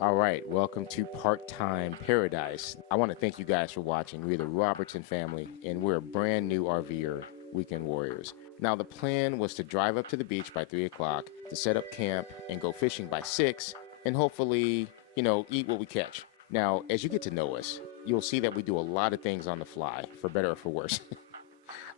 All right, welcome to Part-Time Paradise. I want to thank you guys for watching. We're the Robertson family, and we're a brand new RVer, Weekend Warriors. Now, the plan was to drive up to the beach by 3 o'clock, to set up camp and go fishing by 6, and hopefully, eat what we catch. Now, as you get to know us, you'll see that we do a lot of things on the fly, for better or for worse.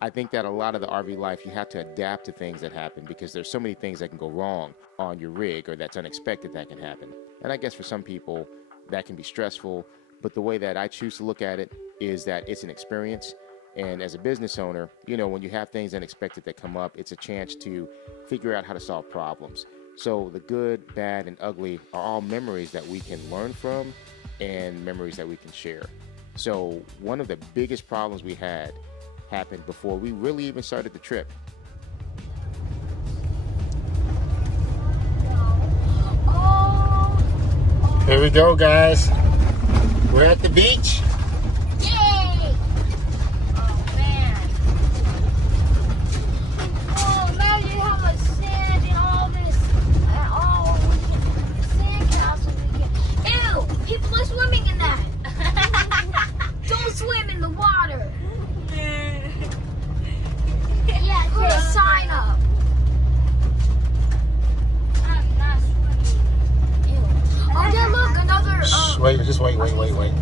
I think that a lot of the RV life, you have to adapt to things that happen because there's so many things that can go wrong on your rig or that's unexpected that can happen. And I guess for some people that can be stressful, but the way that I choose to look at it is that it's an experience. And as a business owner, when you have things unexpected that come up, it's a chance to figure out how to solve problems. So the good, bad, and ugly are all memories that we can learn from and memories that we can share. So one of the biggest problems we had happened before we really even started the trip. Here we go, guys. We're at the beach. Yay! Oh man. Oh, imagine how much sand and all this sand castles we get. Ew! People are swimming in that. Don't swim in the water. Yeah, put a sign up. I'm not swimming. Ew. Oh, yeah, look, another. Wait, just wait. Wait.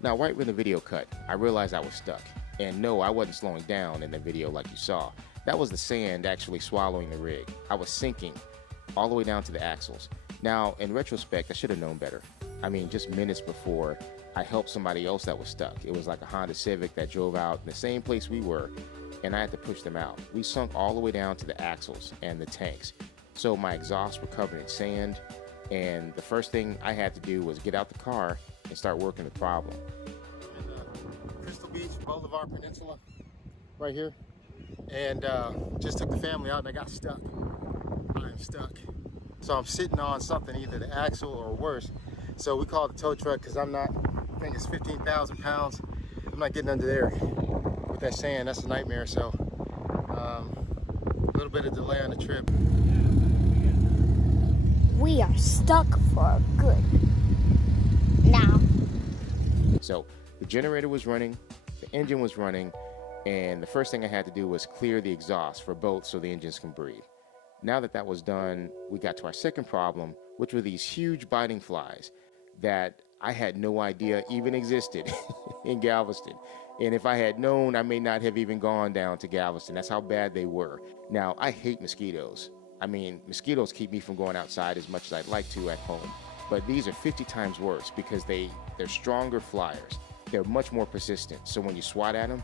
Now, right when the video cut, I realized I was stuck. And no, I wasn't slowing down in the video like you saw. That was the sand actually swallowing the rig. I was sinking all the way down to the axles. Now, in retrospect, I should have known better. I mean, just minutes before, I helped somebody else that was stuck. It was like a Honda Civic that drove out in the same place we were, and I had to push them out. We sunk all the way down to the axles and the tanks. So my exhausts were covered in sand, and the first thing I had to do was get out the car and start working the problem. In Crystal Beach, Bolivar Peninsula, right here, and just took the family out and I got stuck. I'm stuck. So I'm sitting on something, either the axle or worse. So we call it the tow truck because I think it's 15,000 pounds. I'm not getting under there with that sand. That's a nightmare. So a little bit of delay on the trip. We are stuck for good now. So the generator was running, the engine was running, and the first thing I had to do was clear the exhaust for both so the engines can breathe. Now that was done, we got to our second problem, which were these huge biting flies that I had no idea even existed in Galveston. And if I had known, I may not have even gone down to Galveston. That's how bad they were. Now, I hate mosquitoes. I mean, mosquitoes keep me from going outside as much as I'd like to at home. But these are 50 times worse because they're stronger flyers. They're much more persistent. So when you swat at them,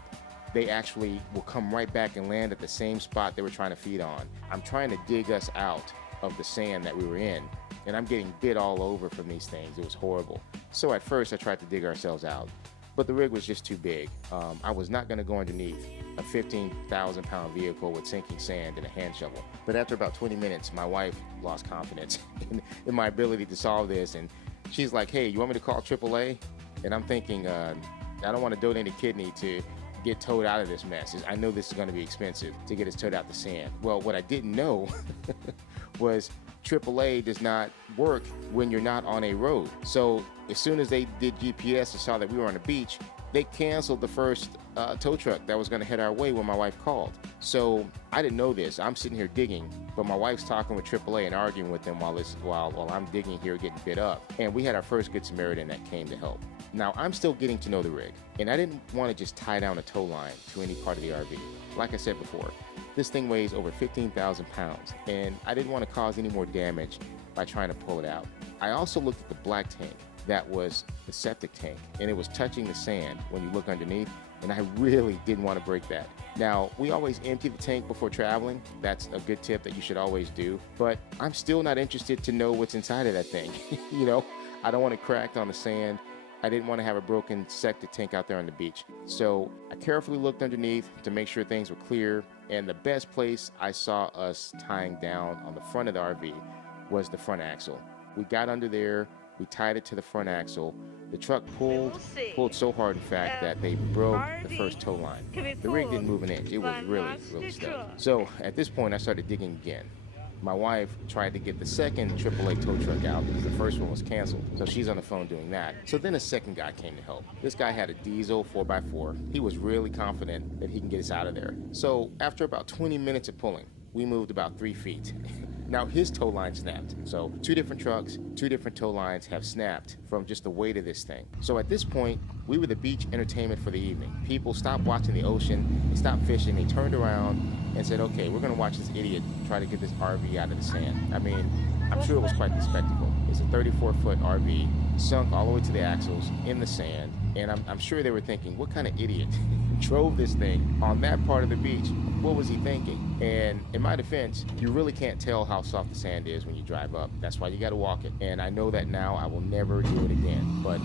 they actually will come right back and land at the same spot they were trying to feed on. I'm trying to dig us out of the sand that we were in, and I'm getting bit all over from these things. It was horrible. So at first I tried to dig ourselves out, but the rig was just too big. I was not gonna go underneath a 15,000 pound vehicle with sinking sand and a hand shovel. But after about 20 minutes, my wife lost confidence in my ability to solve this, and she's like, hey, you want me to call AAA? And I'm thinking, I don't want to donate a kidney to get towed out of this mess. I know this is going to be expensive to get us towed out the sand. Well, what I didn't know was AAA does not work when you're not on a road. So as soon as they did GPS and saw that we were on a beach, they canceled the first tow truck that was going to head our way when my wife called. So I didn't know this. I'm sitting here digging, but my wife's talking with AAA and arguing with them while I'm digging here, getting bit up. And we had our first Good Samaritan that came to help. Now, I'm still getting to know the rig, and I didn't want to just tie down a tow line to any part of the RV. Like I said before, this thing weighs over 15,000 pounds, and I didn't want to cause any more damage by trying to pull it out. I also looked at the black tank. That was the septic tank, and it was touching the sand when you look underneath, and I really didn't want to break that. Now, we always empty the tank before traveling. That's a good tip that you should always do, but I'm still not interested to know what's inside of that thing. I don't want it cracked on the sand. I didn't want to have a broken septic tank out there on the beach. So I carefully looked underneath to make sure things were clear, and the best place I saw us tying down on the front of the RV was the front axle. We got under there, We tied it to the front axle. The truck pulled so hard, in fact, that they broke the first tow line. The rig didn't move an inch. It was really stuck. So at this point, I started digging again. My wife tried to get the second AAA tow truck out because the first one was canceled. So she's on the phone doing that. So then a second guy came to help. This guy had a diesel 4x4. He was really confident that he can get us out of there. So after about 20 minutes of pulling, we moved about 3 feet. Now his tow line snapped. So 2 different trucks, 2 different tow lines have snapped from just the weight of this thing. So at this point, we were the beach entertainment for the evening. People stopped watching the ocean, they stopped fishing, they turned around and said, okay, we're gonna watch this idiot try to get this RV out of the sand. I mean, I'm sure it was quite the spectacle. It's a 34-foot RV, sunk all the way to the axles in the sand. And I'm sure they were thinking, what kind of idiot drove this thing on that part of the beach? What was he thinking? And in my defense, you really can't tell how soft the sand is when you drive up. That's why you got to walk it. And I know that now. I will never do it again. But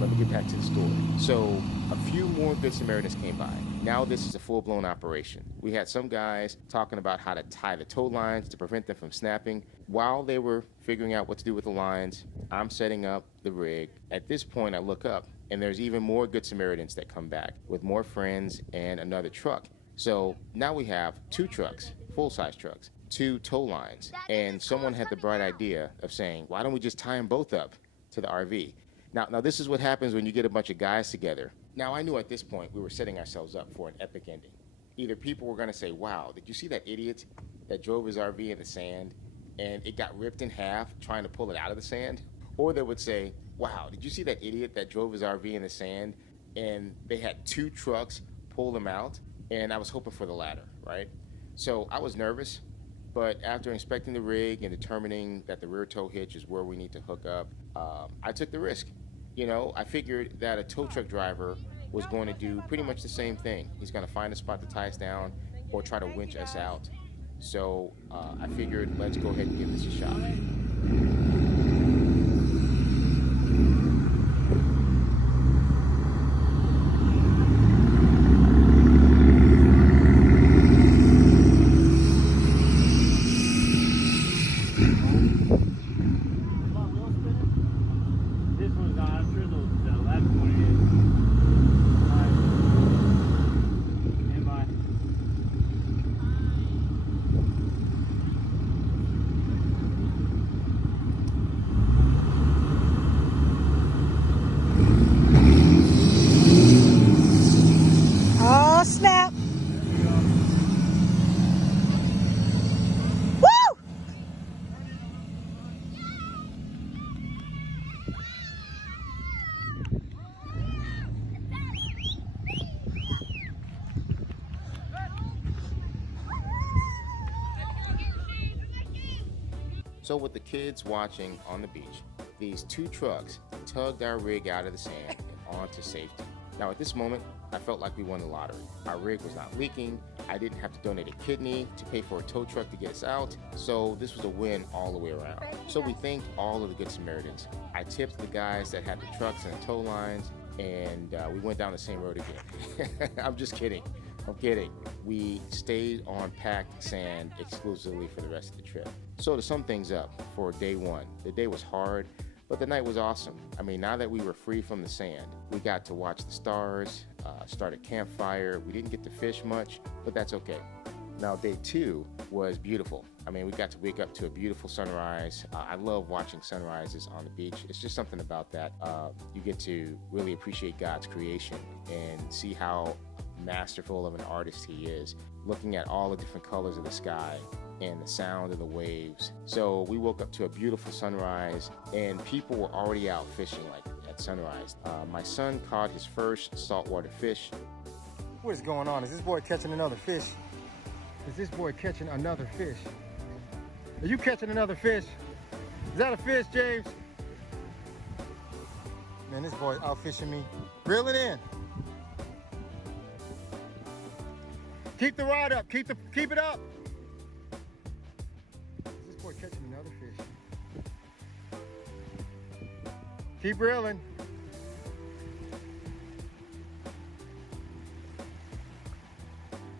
let me get back to the story. So a few more Good Samaritans came by. Now this is a full-blown operation. We had some guys talking about how to tie the tow lines to prevent them from snapping. While they were figuring out what to do with the lines, I'm setting up the rig. At this point, I look up, and there's even more Good Samaritans that come back with more friends and another truck. So now we have 2 trucks, full-size trucks, 2 tow lines, and someone had the bright idea of saying, why don't we just tie them both up to the RV? Now this is what happens when you get a bunch of guys together. Now I knew at this point we were setting ourselves up for an epic ending. Either people were gonna say, wow, did you see that idiot that drove his RV in the sand and it got ripped in half trying to pull it out of the sand? Or they would say, wow, did you see that idiot that drove his RV in the sand and they had 2 trucks pull them out? And I was hoping for the latter, right? So I was nervous, but after inspecting the rig and determining that the rear tow hitch is where we need to hook up, I took the risk. You know, I figured that a tow truck driver was going to do pretty much the same thing. He's going to find a spot to tie us down or try to winch us out. So I figured, let's go ahead and give this a shot. Oh, snap. Woo! So with the kids watching on the beach, these 2 trucks tugged our rig out of the sand and onto safety. Now at this moment, I felt like we won the lottery. Our rig was not leaking. I didn't have to donate a kidney to pay for a tow truck to get us out. So this was a win all the way around. So we thanked all of the Good Samaritans. I tipped the guys that had the trucks and the tow lines, and we went down the same road again. I'm just kidding. I'm kidding. We stayed on packed sand exclusively for the rest of the trip. So to sum things up, for day 1, the day was hard, but the night was awesome. I mean, now that we were free from the sand, we got to watch the stars, start a campfire. We didn't get to fish much, but that's okay. Now, day 2 was beautiful. I mean, we got to wake up to a beautiful sunrise. I love watching sunrises on the beach. It's just something about that. You get to really appreciate God's creation and see how masterful of an artist he is, looking at all the different colors of the sky and the sound of the waves. So we woke up to a beautiful sunrise, and people were already out fishing like at sunrise. My son caught his first saltwater fish. What is going on? Is this boy catching another fish? Is this boy catching another fish? Are you catching another fish? Is that a fish, James? Man, this boy out fishing me. Reel it in. Keep the rod up. Keep it up. Is this boy catching another fish? Keep reeling.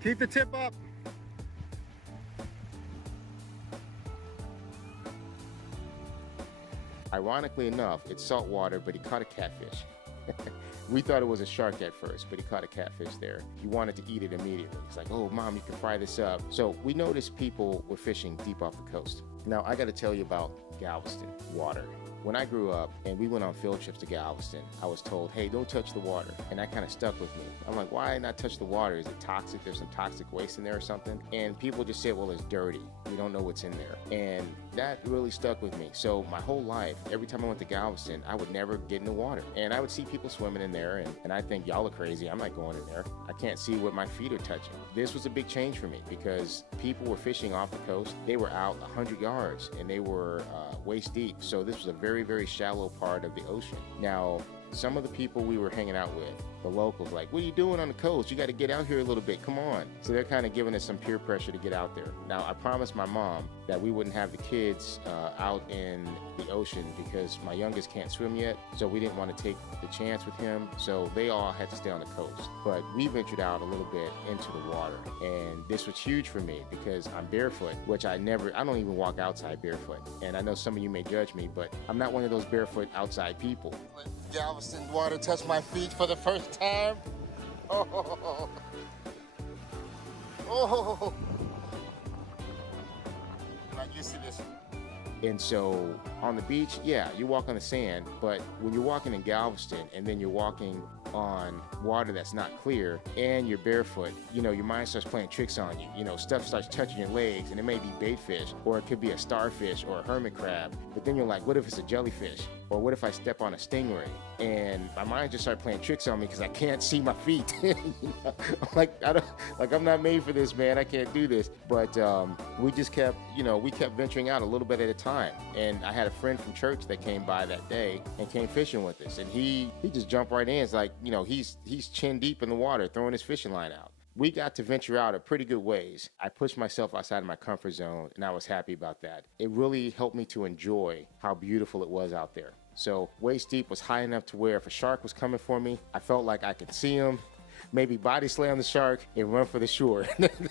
Keep the tip up. I ironically enough, it's salt water, but he caught a catfish. We thought it was a shark at first, but he caught a catfish there. He wanted to eat it immediately. He's like, oh, Mom, you can fry this up. So we noticed people were fishing deep off the coast. Now, I got to tell you about Galveston water. When I grew up and we went on field trips to Galveston, I was told, hey, don't touch the water. And that kind of stuck with me. I'm like, why not touch the water? Is it toxic? There's some toxic waste in there or something? And people just said, well, it's dirty. We don't know what's in there. And that really stuck with me. So my whole life, every time I went to Galveston, I would never get in the water. And I would see people swimming in there, and I think, y'all are crazy. I'm not going in there. I can't see what my feet are touching. This was a big change for me because people were fishing off the coast. They were out 100 yards and they were waist deep. So this was a very, very shallow part of the ocean. Now, some of the people we were hanging out with, the locals, like, what are you doing on the coast? You got to get out here a little bit. Come on. So they're kind of giving us some peer pressure to get out there. Now, I promised my mom that we wouldn't have the kids out in the ocean because my youngest can't swim yet. So we didn't want to take the chance with him. So they all had to stay on the coast. But we ventured out a little bit into the water. And this was huge for me because I'm barefoot, which I don't even walk outside barefoot. And I know some of you may judge me, but I'm not one of those barefoot outside people. Galveston water touched my feet for the first time. Oh, oh, I'm not used to this. And so on the beach, yeah, you walk on the sand, but when you're walking in Galveston and then you're walking on water that's not clear and you're barefoot, your mind starts playing tricks on you. Stuff starts touching your legs, and it may be bait fish, or it could be a starfish or a hermit crab. But then you're like, what if it's a jellyfish? Or what if I step on a stingray? And my mind just started playing tricks on me because I can't see my feet. I'm not made for this, man. I can't do this. But we just kept, we kept venturing out a little bit at a time. And I had a friend from church that came by that day and came fishing with us. And he just jumped right in. It's like, he's chin deep in the water, throwing his fishing line out. We got to venture out a pretty good ways. I pushed myself outside of my comfort zone, and I was happy about that. It really helped me to enjoy how beautiful it was out there. So waist deep was high enough to where if a shark was coming for me, I felt like I could see him, maybe body slam the shark and run for the shore.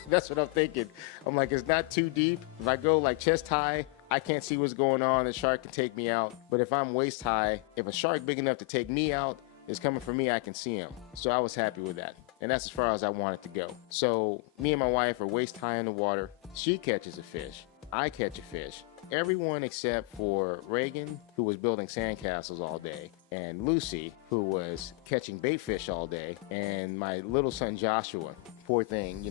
That's what I'm thinking. I'm like, it's not too deep. If I go like chest high, I can't see what's going on. The shark can take me out. But if I'm waist high, if a shark big enough to take me out is coming for me, I can see him. So I was happy with that. And that's as far as I wanted to go. So me and my wife are waist high in the water. She catches a fish. I catch a fish. Everyone except for Reagan, who was building sandcastles all day, and Lucy, who was catching bait fish all day, and my little son Joshua. Poor thing,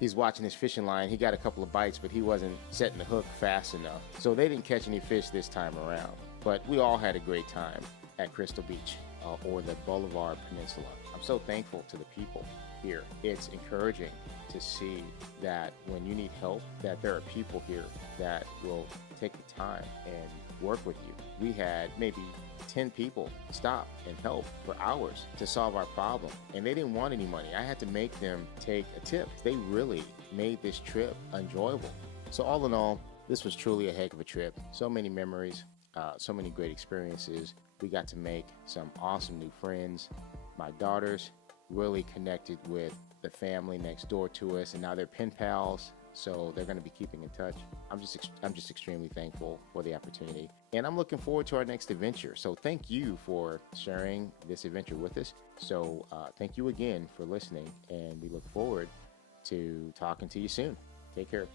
he's watching his fishing line. He got a couple of bites, but he wasn't setting the hook fast enough. So they didn't catch any fish this time around. But we all had a great time at Crystal Beach or the Boulevard Peninsula. I'm so thankful to the people here. It's encouraging to see that when you need help, that there are people here that will take the time and work with you. We had maybe 10 people stop and help for hours to solve our problem, and they didn't want any money. I had to make them take a tip. They really made this trip enjoyable. So all in all, this was truly a heck of a trip. So many memories, so many great experiences. We got to make some awesome new friends. My daughters really connected with the family next door to us, and now they're pen pals, so they're going to be keeping in touch. I'm just extremely thankful for the opportunity, and I'm looking forward to our next adventure. So thank you for sharing this adventure with us. So thank you again for listening, and we look forward to talking to you soon. Take care.